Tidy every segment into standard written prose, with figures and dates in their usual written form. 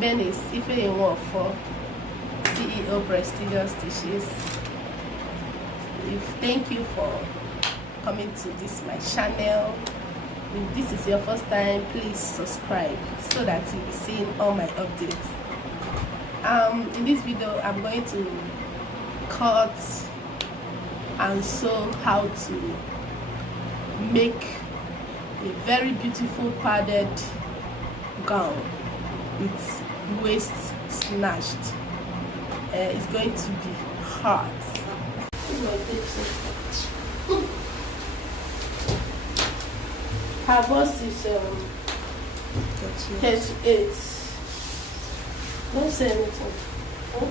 Benis Ife for CEO Prestigious Dishes. Thank you for coming to this my channel. If this is your first time, please subscribe so that you'll be seeing all my updates. In this video, I'm going to cut and show how to make a very beautiful padded gown with waist snatched. It's going to be hard. Her bust is 38. Don't say anything. Oh?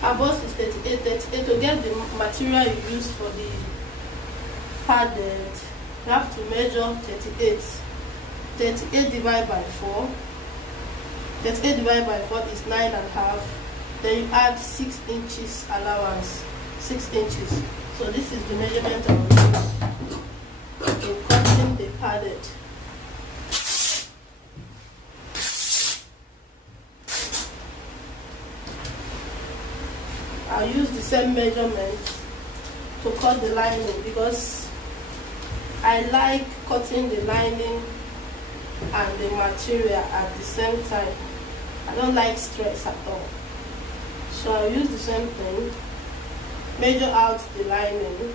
Her bust is 38. To get the material you use for the padded, you have to measure 38. 38 divided by 4. 38 divided by 4 is 9.5. Then you add 6 inches allowance. 6 inches. So this is the measurement I will use in cutting the padded. I'll use the same measurement to cut the lining because I like cutting the lining and the material at the same time. I don't like stress at all. So I'll use the same thing. Measure out the lining.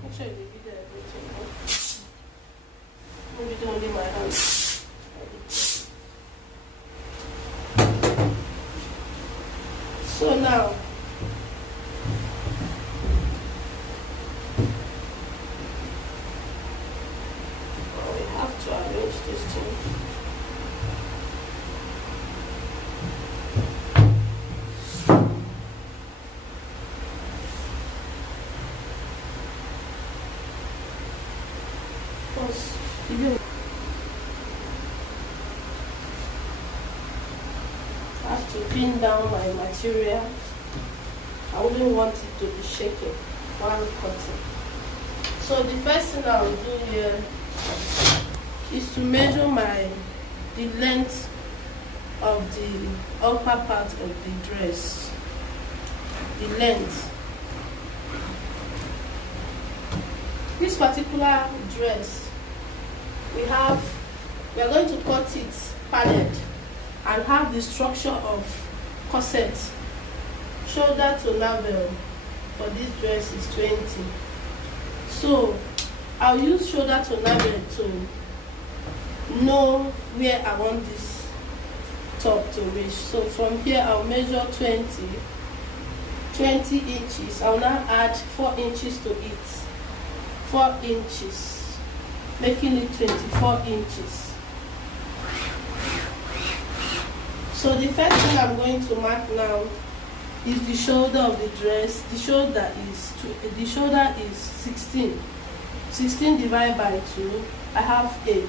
Make sure you video everything. Maybe only my hands. So now, we have to arrange this thing. I have to pin down my material. I wouldn't want it to be shaking while cutting. So the first thing I will do here is to measure the length of the upper part of the dress. The length. This particular dress, we are going to cut it padded and have the structure of corset. Shoulder to navel for this dress is 20. So I'll use shoulder to navel to know where I want this top to reach. So from here I'll measure 20 inches. I'll now add 4 inches to it. 4 inches, making it 24 inches. So the first thing I'm going to mark now is the shoulder of the dress. The shoulder is 16. 16 divided by 2, I have 8.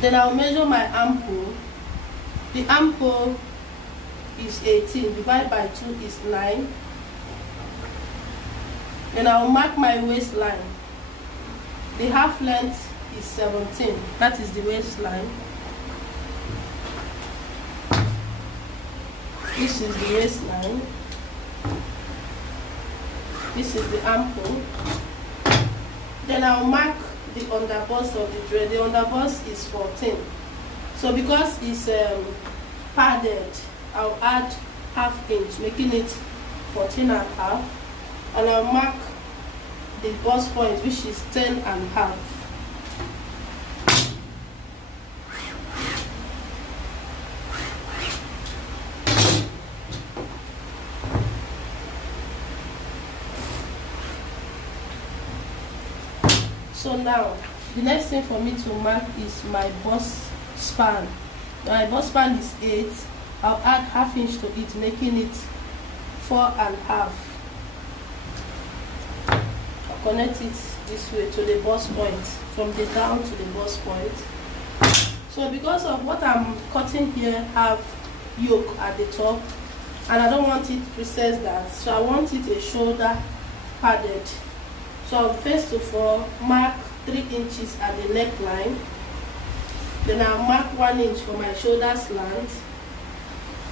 Then I'll measure my armhole. The armhole is 18. Divided by 2 is 9. Then I'll mark my waistline. The half length is 17. That is the waistline. This is the waistline. This is the armhole. Then I'll mark the underbust of the dress. The underbust is 14. So because it's padded, I'll add half inch, making it 14.5. And I'll mark the bust point, which is 10.5. So now, the next thing for me to mark is my bust span. My bust span is 8. I'll add half inch to it, making it 4.5. Connect it this way to the bust point, from the down to the bust point. So because of what I'm cutting here have yoke at the top, and I don't want it precise that, so I want it a shoulder padded. So I'll first of all mark 3 inches at the neckline, then I'll mark 1 inch for my shoulder slant,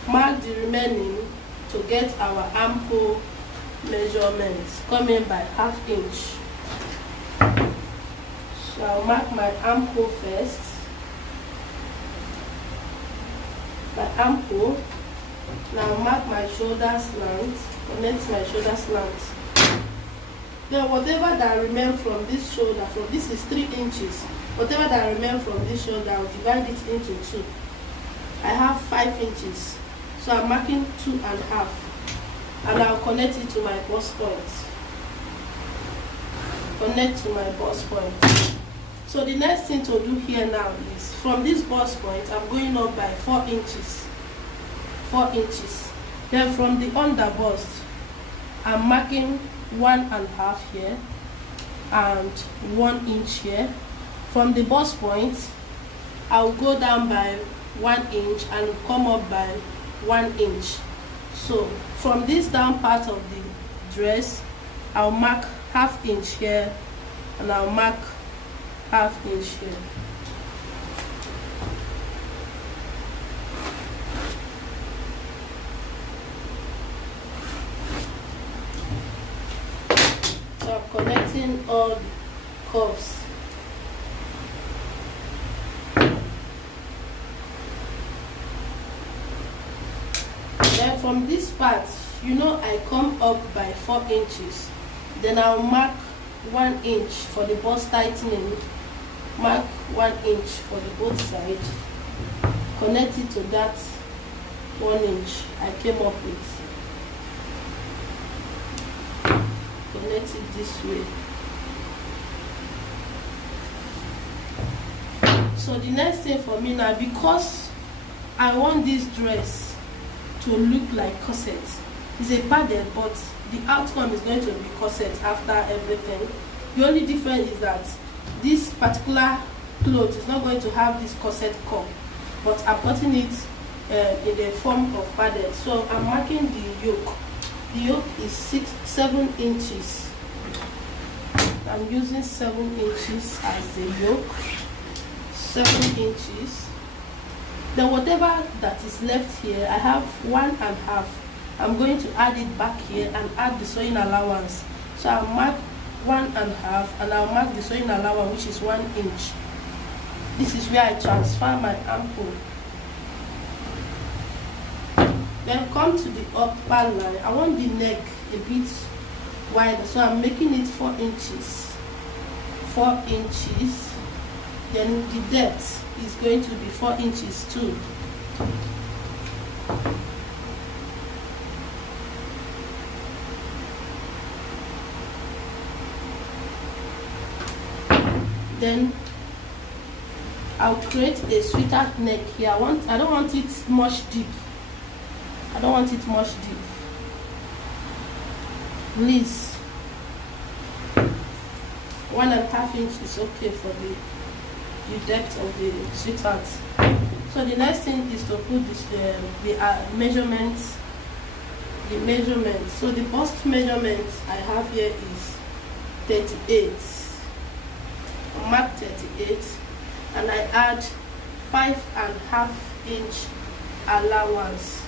mark the remaining to get our armhole measurements, coming by 1/2 inch. So I'll mark my armhole first, my armhole. Now mark my shoulder slant, connect my shoulder slant. Then whatever that remains from this shoulder, from this is 3 inches, whatever that remains from this shoulder, I'll divide it into 2. I have 5 inches, so I'm marking 2.5, and I'll connect it to my bust point. Connect to my bust point. So the next thing to do here now is, from this bust point, I'm going up by 4 inches. 4 inches. Then from the under bust, I'm marking 1.5 here and 1 inch here. From the bust point, I'll go down by 1 inch and come up by 1 inch. So from this down part of the dress, I'll mark 1/2 inch here, and I'll mark 1/2 inch here. So I'm connecting all the curves. Then from this part, you know, I come up by 4 inches. Then I'll mark 1 inch for the bust tightening. Mark 1 inch for the both sides. Connect it to that 1 inch I came up with. Connect it this way. So the next thing for me now, because I want this dress to look like corset, it's a padded, but the outcome is going to be corset after everything. The only difference is that this particular cloth is not going to have this corset cup, but I'm putting it in the form of padded. So I'm marking the yoke. The yoke is 7 inches. I'm using 7 inches as the yoke. 7 inches. Then whatever that is left here, I have 1.5. I'm going to add it back here and add the sewing allowance. So I'll mark 1.5 and I'll mark the sewing allowance, which is 1 inch. This is where I transfer my armhole. Then come to the upper line. I want the neck a bit wider, so I'm making it 4 inches. 4 inches. Then the depth is going to be 4 inches too. Then I'll create a sweetheart neck here. I don't want it much deep. I don't want it much deep. Please, 1.5 inch is okay for the depth of the sweetheart. So the next thing is to put this the measurements. The measurements. So the bust measurement I have here is 38. Mark 38, and I add 5.5 inch allowance.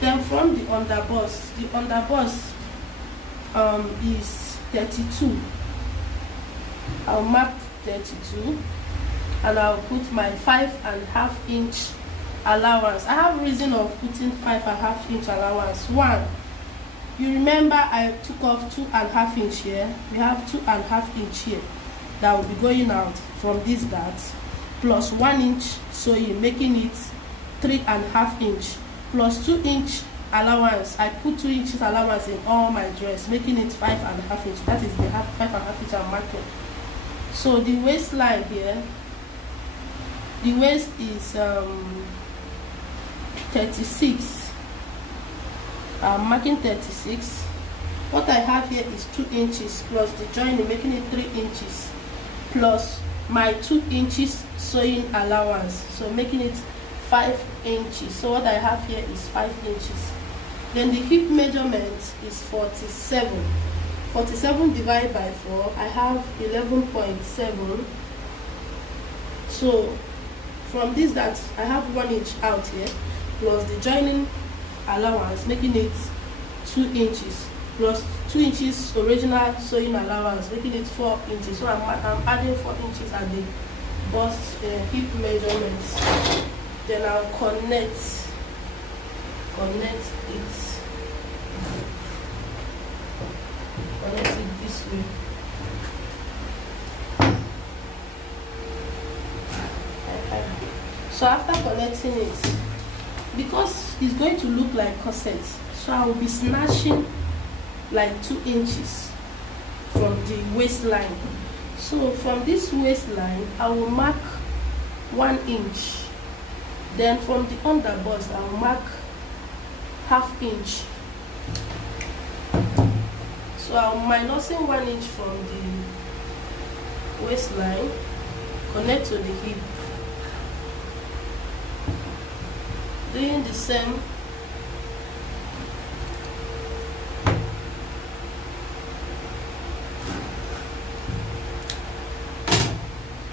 Then from the underbust is 32. I'll mark 32 and I'll put my 5.5 inch allowance. I have a reason of putting 5.5 inch allowance. One, you remember I took off 2.5 inch here. We have 2.5 inch here that will be going out from this dart, plus 1 inch sewing, making it 3.5 inch, plus 2 inch allowance. I put 2 inches allowance in all my dress, making it 5.5 inch. That is the 5.5 inch I'm marking. So the waistline here, the waist is 36. I'm marking 36. What I have here is 2 inches plus the joining, making it 3 inches, plus my 2 inches sewing allowance, so making it 5 inches. So what I have here is 5 inches. Then the hip measurement is 47. 47 divided by 4, I have 11.7. So from this, that I have 1 inch out here plus the joining allowance, making it 2 inches plus 2 inches original sewing allowance, making it 4 inches. So I'm adding 4 inches at the bust hip measurements. Then I'll connect it this way. So after connecting it, because it's going to look like corset, so I will be snatching like 2 inches from the waistline. So from this waistline, I will mark 1 inch. Then from the underbust, I will mark ½ inch. So I'm minusing 1 inch from the waistline, connect to the hip, doing the same.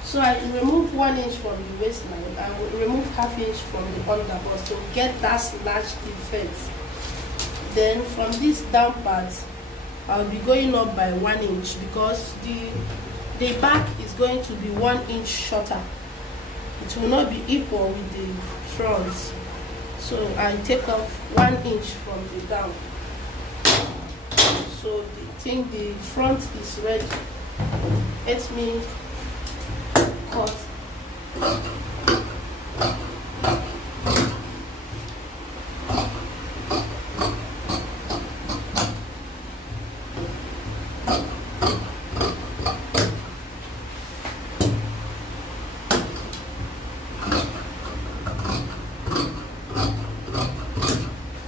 So I remove 1 inch from the waistline, I will remove ½ inch from the underbust to get that snatch effect. Then from this down part, I'll be going up by 1 inch because the back is going to be 1 inch shorter. It will not be equal with the front. So I take off 1 inch from the down. So the front is ready. Let me cut.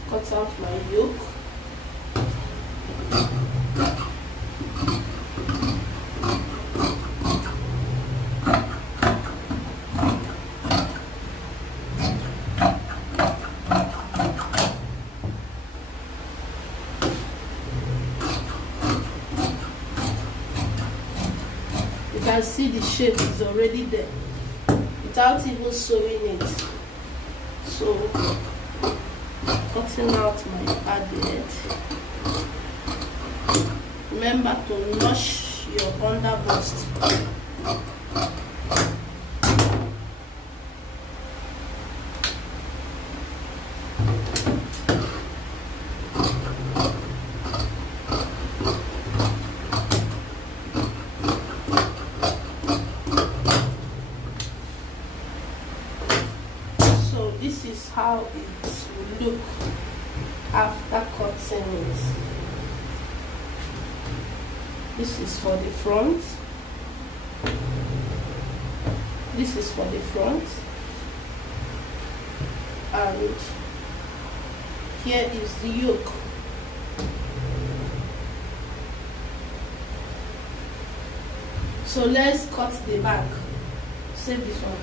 Cut out my yoke. You can see the shape is already there without even sewing it. So cutting out my padded. Remember to notch your underbust. So this is how it will look after cutting it. This is for the front. This is for the front. And here is the yoke. So let's cut the back. Save this one.